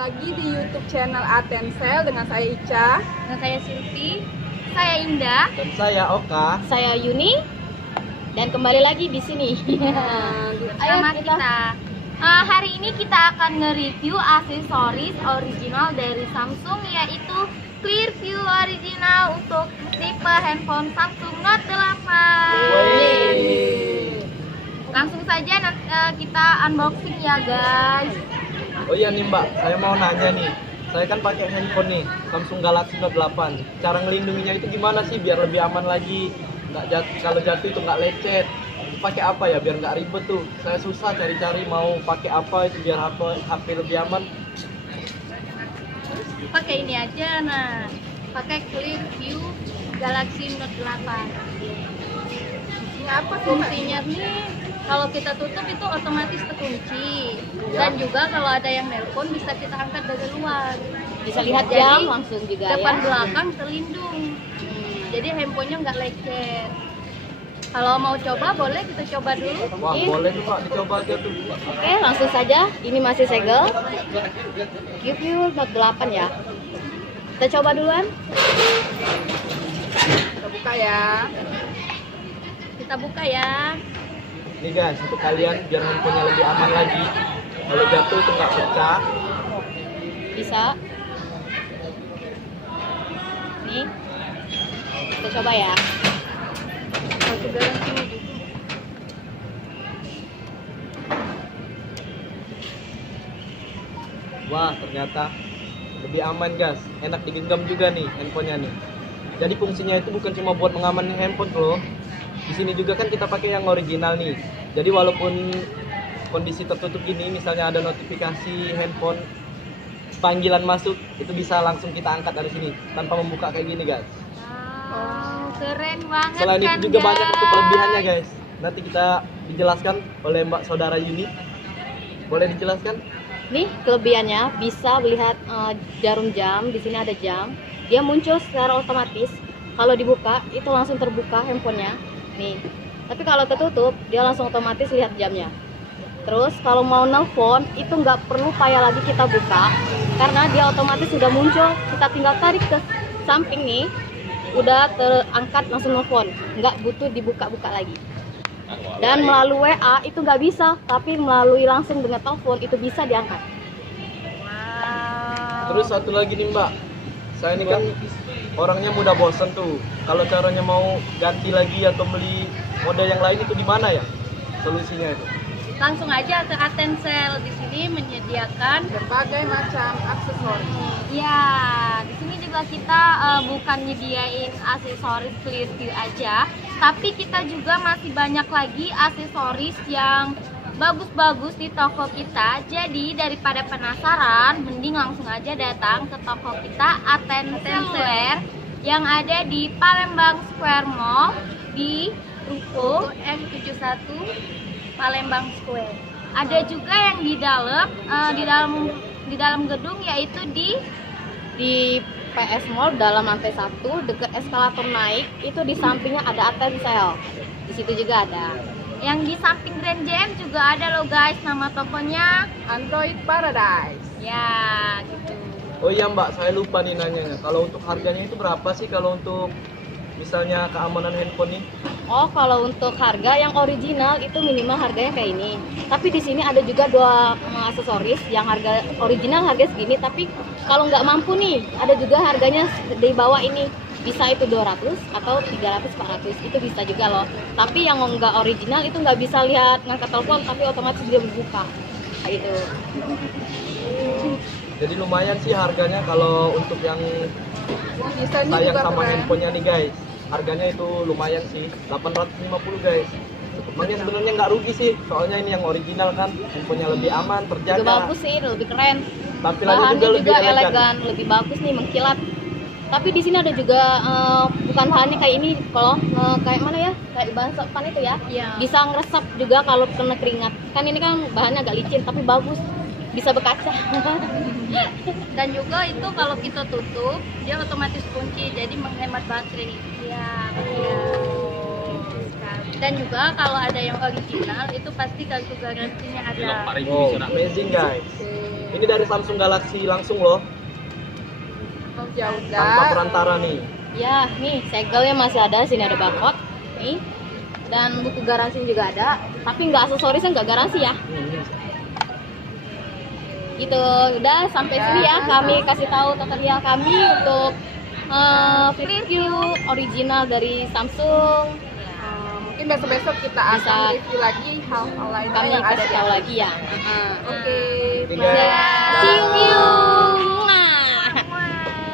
lagi di YouTube channel Atensel dengan saya Ica, Dan saya Silvi, saya Indah, Dan saya Oka. Saya Yuni, dan kembali lagi di sini. bersama kita. Hari ini kita akan nge-review aksesoris original dari Samsung, yaitu Clearview original untuk tipe handphone Samsung Note 8. Langsung saja kita unboxing ya guys. Oh iya nih Mbak, saya mau nanya nih. Saya kan pakai handphone nih, Samsung Galaxy Note 8. Cara ngelindunginya itu gimana sih biar lebih aman lagi? Kalau jatuh itu nggak lecet. Pakai apa ya biar nggak ribet tuh? Saya susah cari-cari mau pakai apa itu biar HP lebih aman. Pakai ini aja, pakai Clearview Galaxy Note 8. Ini apa sih? Fungsinya nih, kalau kita tutup itu otomatis terkunci. Dan juga kalau ada yang nelpon bisa kita angkat dari luar. Bisa lihat Jadi, jam langsung juga depan ya. belakang terlindung. Jadi handphonenya nggak lecet. Kalau mau coba boleh kita coba dulu. Wah boleh tuh Pak, dicoba aja tuh. Oke, langsung saja. Ini masih segel. Clearview Note 8 ya. Kita coba duluan. Kita buka ya. Kita buka ya. Nih guys, untuk kalian biar handphonenya lebih aman lagi. Kalau jatuh itu nggak pecah. Bisa. Nih. Kita coba ya. Masih garansinya juga. Wah ternyata lebih aman guys. Enak digenggam juga nih handphonenya nih. Jadi fungsinya itu bukan cuma buat mengamankan handphone loh. Di sini juga kan kita pakai yang original nih. Jadi walaupun kondisi tertutup gini, misalnya ada notifikasi handphone panggilan masuk, itu bisa langsung kita angkat dari sini tanpa membuka kayak gini guys. Wow, keren banget. Selain kan, itu juga banyak guys? untuk kelebihannya guys. Nanti kita dijelaskan oleh Mbak Saudara Yuni. Boleh dijelaskan? Nih kelebihannya bisa melihat jarum jam. Di sini ada jam. Dia muncul secara otomatis. Kalau dibuka itu langsung terbuka handphonenya. Nih. Tapi kalau tertutup dia langsung otomatis lihat jamnya. Terus kalau mau nelpon itu nggak perlu payah lagi kita buka karena dia otomatis sudah muncul. Kita tinggal tarik ke samping nih, udah terangkat langsung nelpon. Nggak butuh dibuka-buka lagi. Dan melalui WA itu nggak bisa, tapi melalui langsung dengan telepon itu bisa diangkat. Wow. Terus satu lagi nih Mbak, saya ini kan orangnya mudah bosan tuh. Kalau caranya mau ganti lagi atau beli model yang lain itu di mana ya solusinya itu? Langsung aja ke Atensel. Di sini menyediakan Berbagai macam aksesoris. ya, di sini juga kita bukan nyediain aksesoris Clearview aja, tapi kita juga masih banyak lagi aksesoris yang bagus-bagus di toko kita. Jadi daripada penasaran, mending langsung aja datang ke toko kita Atensel yang ada di Palembang Square Mall di Ruko M71 Palembang Square. Ada juga yang di dalam gedung, yaitu di PS Mall dalam lantai 1 dekat eskalator naik itu di sampingnya ada Atensel. Di situ juga ada. yang di samping Grand JM juga ada loh guys, nama tokonya. Android Paradise. Ya, gitu. Oh iya Mbak, saya lupa nih nanyanya. Kalau untuk harganya itu berapa sih kalau untuk misalnya keamanan handphone nih? Oh, kalau untuk harga yang original itu minimal harganya kayak ini. Tapi di sini ada juga dua aksesoris yang harga original harga segini, tapi kalau nggak mampu nih, ada juga harganya di bawah ini. Bisa itu 200 atau 300, 400, itu bisa juga loh. Tapi yang nggak original itu nggak bisa lihat ngangkat telepon, tapi otomatis dia berbuka. Kayak itu. Jadi lumayan sih harganya kalau untuk yang Desainnya sayang juga sama keren. handphonenya nih guys. Harganya itu lumayan sih, 850 guys. Makanya sebenarnya nggak rugi sih, soalnya ini yang original kan, handphonenya lebih aman, Juga terjaga. bagus sih, lebih keren. Tampilannya Bahannya juga lebih elegan. elegan, lebih bagus nih, mengkilat. Tapi di sini ada juga bukan bahannya kayak ini, kalau kayak mana ya, kayak bahan sopan itu ya. Iya. Bisa ngeresap juga kalau kena keringat. Kan ini kan bahannya agak licin, tapi bagus, bisa berkaca. Dan juga itu kalau kita tutup, dia otomatis kunci, jadi menghemat baterai. Ya, Dan juga kalau ada yang original itu pasti kartu garansinya ada. Oh, amazing guys. Oke. Ini dari Samsung Galaxy langsung loh, Ya tanpa udah. perantara nih. Ya, nih segelnya masih ada, sini ada barcode nih. Dan buku garansi juga ada, tapi nggak aksesorisnya nggak garansi ya. Gitu, udah sampai sini ya kami kasih tahu tutorial kami untuk review original dari Samsung. Mungkin besok-besok kita Bisa. akan review lagi hal-hal lainnya Kami yang ada kasih di tahu atas. lagi ya. Oke. Tidak. See you.